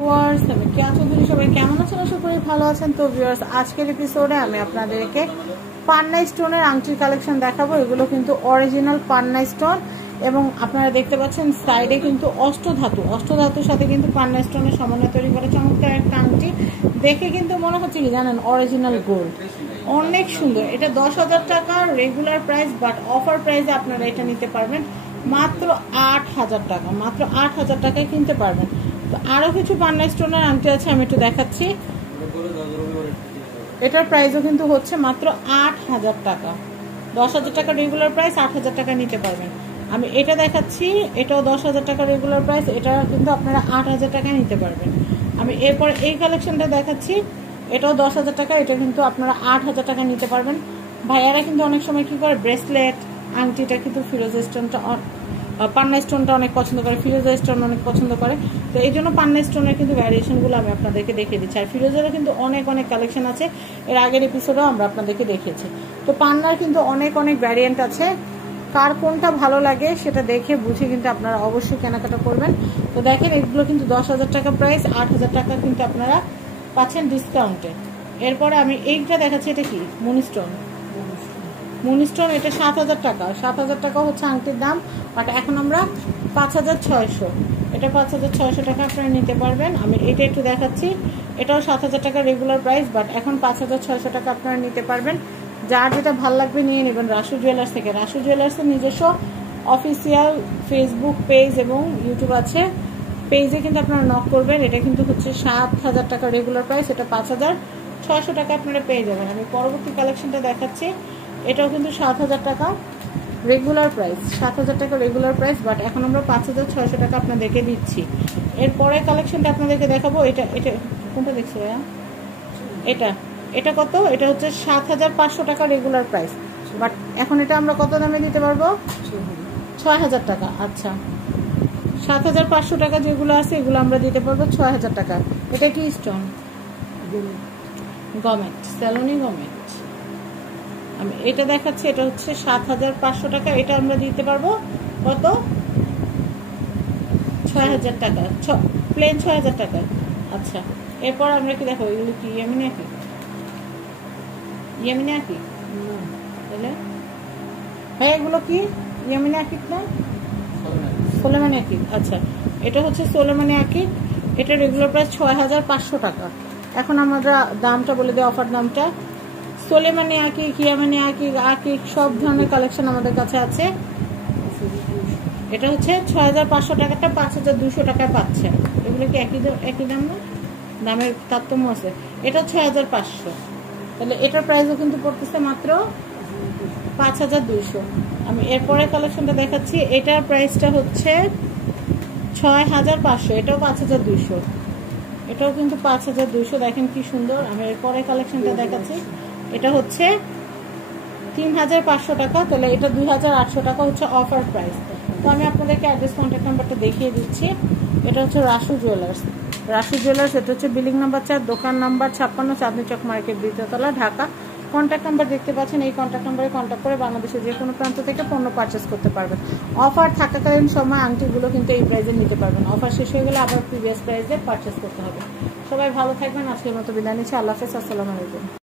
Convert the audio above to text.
Viewers, আমি কেয়া চৌধুরী। সবাই কেমন আছেন? আশা করি ভালো আছেন। তো ভিউয়ার্স, আজকের এপিসোডে আমি আপনাদেরকে পান্না স্টোনের আংটির কালেকশন দেখাবো। এগুলো কিন্তু অরিজিনাল পান্না স্টোন এবং আপনারা দেখতে পাচ্ছেন সাইডে কিন্তু অষ্টধাতুর সাথে কিন্তু পান্না স্টোনের সমন্বয় তৈরি করে চমৎকার একটা আংটি। দেখে কিন্তু মনে হচ্ছে কি জানেন, অরিজিনাল গোল্ড। অনেক সুন্দর। এটা 10,000 টাকা রেগুলার প্রাইস, বাট অফার প্রাইসে আপনারা এটা নিতে পারবেন মাত্র 8,000 টাকা। মাত্র 8,000 টাকায় কিনতে পারবেন। তো আরো কিছু পান্না স্টোনের আংটি আছে, আমি একটু দেখাচ্ছি। এটার প্রাইসও কিন্তু হচ্ছে মাত্র 8,000 টাকা। 10,000 টাকা রেগুলার প্রাইস, 8,000 টাকা নিতে পারবেন। আমি এটা দেখাচ্ছি, এটাও 10,000 টাকা রেগুলার প্রাইস, এটা কিন্তু আপনারা 8,000 টাকায় নিতে পারবেন। আমি এরপর এই কালেকশনটা দেখাচ্ছি, এটাও 10,000 টাকা, এটা কিন্তু আপনারা 8,000 টাকা নিতে পারবেন। ভাইয়ারা কিন্তু অনেক সময় কি করে, ব্রেসলেট আংটিটা কিন্তু ফিরোজা স্টোনটা পান্না স্টোনটা অনেক পছন্দ করে, ফিরোজা স্টোন অনেক পছন্দ করে। তো এই জন্য পান্না স্টোনের কিন্তু ভ্যারিয়েশনগুলো আমি আপনাদেরকে দেখিয়ে দিচ্ছি। আর ফিরোজারও কিন্তু অনেক কালেকশন আছে, এর আগের এপিসোডেও আমরা আপনাদেরকে দেখিয়েছি। তো পান্নার কিন্তু অনেক ভ্যারিয়েন্ট আছে। কার কোনটা ভালো লাগে সেটা দেখে বুঝে কিন্তু আপনারা অবশ্যই কেনাকাটা করবেন। তো দেখেন, এগুলো কিন্তু 10,000 টাকা প্রাইস, 8,000 টাকা কিন্তু আপনারা পাচ্ছেন ডিসকাউন্টে। এরপরে আমি এইটা দেখাচ্ছি, এটা কি মুনিস্টোন। এটা 7,000 টাকা। 7,000 টাকা হচ্ছে আংটির দাম, বাট এখন আমরা 5,600, এটা 5,600 টাকা আপনারা নিতে পারবেন। আমি এটা একটু দেখাচ্ছি, এটাও 7,000 টাকা রেগুলার প্রাইস, বাট এখন 5,600 টাকা আপনারা নিতে পারবেন। যার যেটা ভালো লাগবে নিয়ে নেবেন রাসু জুয়েলার্স থেকে। রাসু জুয়েলার্সের নিজস্ব অফিসিয়াল ফেসবুক পেজ এবং ইউটিউব আছে। পেজে কিন্তু আপনারা নক করবেন। এটা কিন্তু হচ্ছে 7,000 টাকা রেগুলার প্রাইস, এটা 5,600 টাকা আপনারা পেয়ে যাবেন। আমি পরবর্তী কালেকশনটা দেখাচ্ছি, এটাও কিন্তু 7,000 টাকা রেগুলার প্রাইস, 7,000 টাকা রেগুলার প্রাইস, বাট এখন আমরা 5,600 টাকা আপনাদেরকে দিচ্ছি। এরপরে কালেকশনটা আপনাদেরকে দেখাবো, এটা কোনটা দেখছো ভাইয়া? এটা কত? এটা হচ্ছে 7,500 টাকা রেগুলার প্রাইস, বাট এখন এটা আমরা কত দামে দিতে পারবো? 6,000 টাকা। আচ্ছা, 7,500 টাকা যেগুলো আছে এগুলো আমরা দিতে পারবো 6,000 টাকা। এটা কি স্টোন? গমেট, স্যালোনি গমেট। আমি এটা দেখাচ্ছি, এটা হচ্ছে 7,500 টাকা, এটা আমরা দিতে পারবো কত? 6,000 টাকা, প্লেন 6,000 টাকা। আচ্ছা, এরপর আমরা কি দেখো, এগুলো কি ইয়ামিনী আঁকি? ভাই এগুলো কি ইয়ামিনী আঁকিক না সোলেমানি আঁকিক? আচ্ছা, এটা হচ্ছে সোলেমানি আঁকিক। এটা রেগুলার প্রাইস 6,500 টাকা। এখন আমরা দামটা বলে দিই, অফার দামটা। সোলেমানি আঁকিক, ইয়ামিনী আঁকিক সব ধরনের কালেকশন আমাদের কাছে আছে। এটা হচ্ছে 6,500 টাকাটা 5,200 টাকায় পাচ্ছেন। এগুলো কি একই দাম না? দামের তারতম্য আছে। এটা 6,500, তাহলে এটার প্রাইসও কিন্তু পড়তেছে মাত্র 5,200। আমি এরপরে কালেকশনটা দেখাচ্ছি, এটার প্রাইসটা হচ্ছে 6,500, এটাও 5,200, এটাও কিন্তু 5,200। দেখেন কি সুন্দর। আমি এরপরে কালেকশনটা দেখাচ্ছি, এটা হচ্ছে 3,500 টাকা, তাহলে এটা 2,800 টাকা হচ্ছে অফার প্রাইস। তো আমি আপনাদেরকে অ্যাড্রেস কন্ট্যাক্ট নাম্বারটা দেখিয়ে দিচ্ছি। এটা হচ্ছে রাসু জুয়েলার্স। এটা হচ্ছে বিল্ডিং নাম্বার 4, দোকান নাম্বার 56, চাঁদনী চক মার্কেট, দ্বিতীয়তলা, ঢাকা। কন্ট্যাক্ট নাম্বার দেখতে পাচ্ছেন, এই কন্ট্যাক্ট নাম্বারে কন্ট্যাক্ট করে বাংলাদেশের যে কোনো প্রান্ত থেকে পণ্য পারচেস করতে পারবেন। অফার থাকাকালীন সময় আংটিগুলো কিন্তু এই প্রাইসে নিতে পারবেন। অফার শেষ হয়ে গেলে আবার প্রিভিয়াস প্রাইসে পারচেস করতে হবে। সবাই ভালো থাকবেন। আজকের মতো বিদায় নিচ্ছি। আল্লাহ হাফেজ, আসসালামু আলাইকুম।